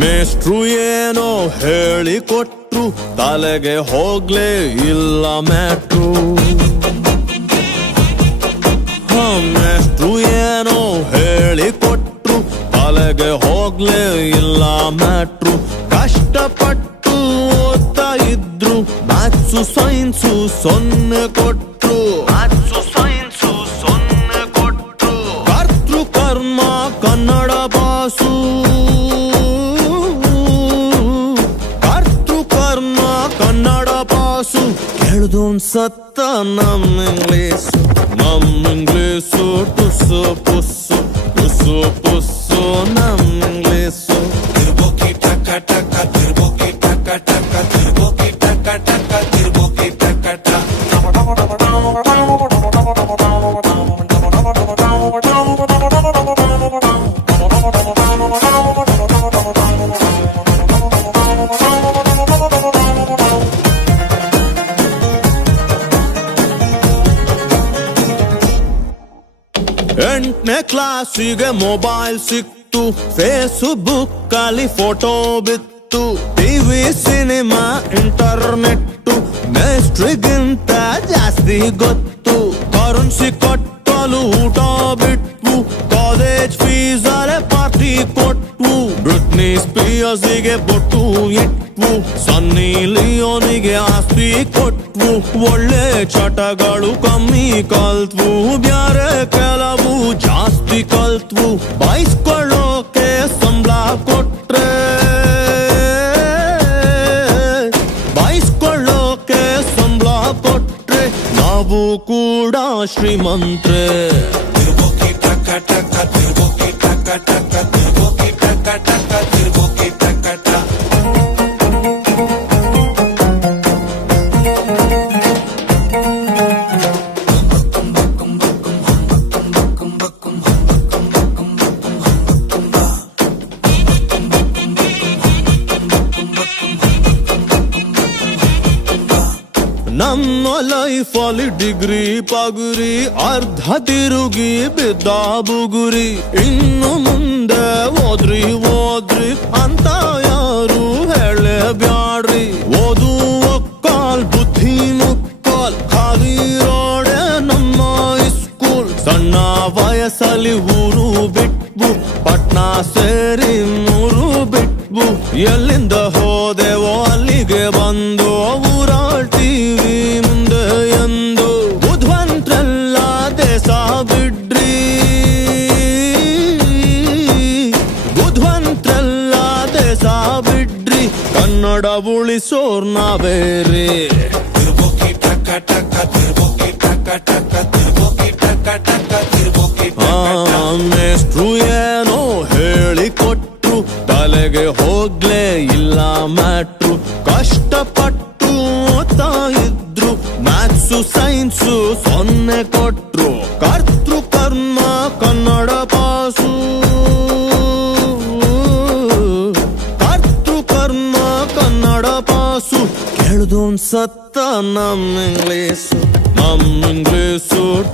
ಮೇಷ್ಟ್ರು ಏನೋ ಹೇಳಿಕೊಟ್ರು, ತಲೆಗೆ ಹೋಗ್ಲೇ ಇಲ್ಲ ಮ್ಯಾಟ್ರು. ಮೇಷ್ಟ್ರು ಏನೋ ಹೇಳಿಕೊಟ್ರು, ತಲೆಗೆ ಹೋಗ್ಲೇ ಇಲ್ಲ ಮ್ಯಾಟ್ರು. ಕಷ್ಟಪಟ್ಟು ಓದ್ತಾ ಇದ್ರು, ಮ್ಯಾಥ್ಸು ಸೈನ್ಸು ಸೊನ್ನೆ ಕೊಟ್ರು. ಕರ್ತೃ ಕರ್ಮ ಕನ್ನಡ ಪಾಸು, ಕನ್ನಡ ಪಾಸು. ಕೇಳ್ದೋನ್ ಸತ್ತ ನಮ್ ಇಂಗ್ಲೀಸು ಟುಸ್ಸು ಪುಸ್ಸು ಟುಸ್ಸು ಪುಸ್ಸು ನಮ್ ಇಂಗ್ಲೀಸು. ತಿರ್ಬೋಕಿ ಟಕ ಟಕ ತಿರ್ಬೋಕಿ ಟಕ ಟಕ ತಿರ್ಬೋಕಿ ಟಕ ಟಕ ತಿರ್ಬೋಕಿ ಟಕ ಟಕ. ಎಂಟನೇ ಕ್ಲಾಸಿಗೆ ಮೊಬೈಲ್ ಸಿಕ್ತು, ಫೇಸ್ಬುಕ್ ಅಲ್ಲಿ ಫೋಟೋ ಬಿತ್ತು. ಟಿವಿ ಸಿನಿಮಾ ಇಂಟರ್ನೆಟ್ಟು, ಮೇಸ್ಟ್ರಿಗಿಂತ ಜಾಸ್ತಿ ಗೊತ್ತು. ಕರೆನ್ಸಿ ಕಟ್ಟಲು ಊಟ ಬಿಟ್ವು, ಕಾಲೇಜ್ ಫೀಸ್ ಅಲ್ಲೇ ಪಾರ್ಟಿ ಕೊಟ್ವು. ಬ್ರಿಟ್ನಿ ಸ್ಪಿಯರ್ಸ್ಗೆ ಬೊಟ್ಟು ಇಟ್ವು, ಸನ್ನಿ ಲಿಯೋನಿಗೆ ಆಸ್ತಿ ಕೊಟ್ವು. ಒಳ್ಳೆ ಚಟಗಳು ಕಮ್ಮಿ ಕಲ್ತ್ವು, ಬ್ಯಾರೆ ಕೆಲವು ಜಾಸ್ತಿ ಕಲ್ತ್ವು. ಬಯಸ್ಕೊಳ್ಳೋಕೆ ಸಂಬಳ ಕೊಟ್ರೆ, ಬಯಸ್ಕೊಳ್ಳೋಕೆ ಸಂಬಳ ಕೊಟ್ರೆ ನಾವು ಕೂಡ ಶ್ರೀಮಂತ್ರೆ. ತಿರ್ಬೋಕಿ ಟಕ ಟಕ ತಿರ್ಬೋಕಿ ಟಕ ಟಕ ತಿರ್ಬೋಕಿ ಟಕ ಟಕ ತಿರ್ಬೋಕಿ ಟಕ ಟಕ. ನಮ್ಮ ಲೈಫಲ್ಲಿ ಡಿಗ್ರಿ ಪಗುರಿ, ಅರ್ಧ ತಿರುಗಿ ಬಿದ್ದ ಬುಗುರಿ. ಇನ್ನು ಮುಂದೆ ಓದ್ರಿ ಓದ್ರಿ ಅಂತ ಯಾರು ಹೇಳೇ ಬ್ಯಾಡ್ರಿ. ಓದು ಒಕ್ಕಾಲ್ ಬುದ್ಧಿ ಮುಕ್ಕಾಲ್, ಖಾಲಿ ರೋಡೆ ನಮ್ಮ ಸ್ಕೂಲ್. ಸಣ್ಣ ವಯಸ್ಸಲ್ಲಿ ಊರು ಬಿಟ್ವು, ಪಟ್ನಾ ಸೇರಿ ಮೂರು ಬಿಟ್ವು. ಎಲ್ಲಿಂದ ಹೋದೆವೋ ಅಲ್ಲಿಗೆ ಬಂದು ಊರಾಳ್ತೀವಿ ಮುಂದೆ ಎಂದು. ಬುದ್ಧವಂತರೆಲ್ಲ ದೇಶ ಬಿಡ್ರಿ, ಬುದ್ಧವಂತರೆಲ್ಲ ದೇಶ ಬಿಡ್ರಿ. ಕನ್ನಡ ಉಳಿಸೋರ್ ನಾವೇರಿ. ತಿರ್ಬೋಕಿ ಟಕ ಟಕ ತಿರ್ಬೋಕಿ ಟಕ ಟಕ ತಿರ್ಬೋಕಿ ಟಕ ಟಕ ತಿರ್ಬೋಕಿ ಟಕ. ಮೇಷ್ಟ್ರು ಏನೋ ಹೇಳಿಕೊಟ್ರು, ತಲೆಗೆ ಹೋಗ್ಲೇ ಇಲ್ಲ ಮ್ಯಾಟ್ರು. ಕಷ್ಟಪಟ್ಟು ಓದ್ತಾ ಇದ್ರು, ಮ್ಯಾಥ್ಸು ಸೈನ್ಸು ಸೊನ್ನೆ ಕೊಟ್ರು. ಕರ್ತೃ ಕರ್ಮ ಕನ್ನಡ ಪಾಸು, ಕರ್ತೃ ಕರ್ಮ ಕನ್ನಡ ಪಾಸು. ಕೇಳ್ದೋನ್ ಸತ್ತ ನಮ್ ಇಂಗ್ಲೀಸು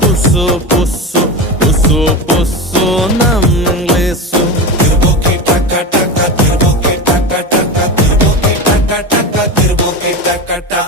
ಟುಸ್ಸು ಪುಸ್ಸು ಟುಸ್ಸು ಪುಸ್ಸು ನಮ್ ಇಂಗ್ಲೀಸು. ತಿರ್ಬೋಕಿ ಟಕ ಟಕ ತಿರ್ಬೋಕಿ ಟಕ ಟಕ ತಿರ್ಬೋಕಿ ಟಕ ಟಕ ತಿರ್ಬೋಕಿ ಟಕ ಟಕ.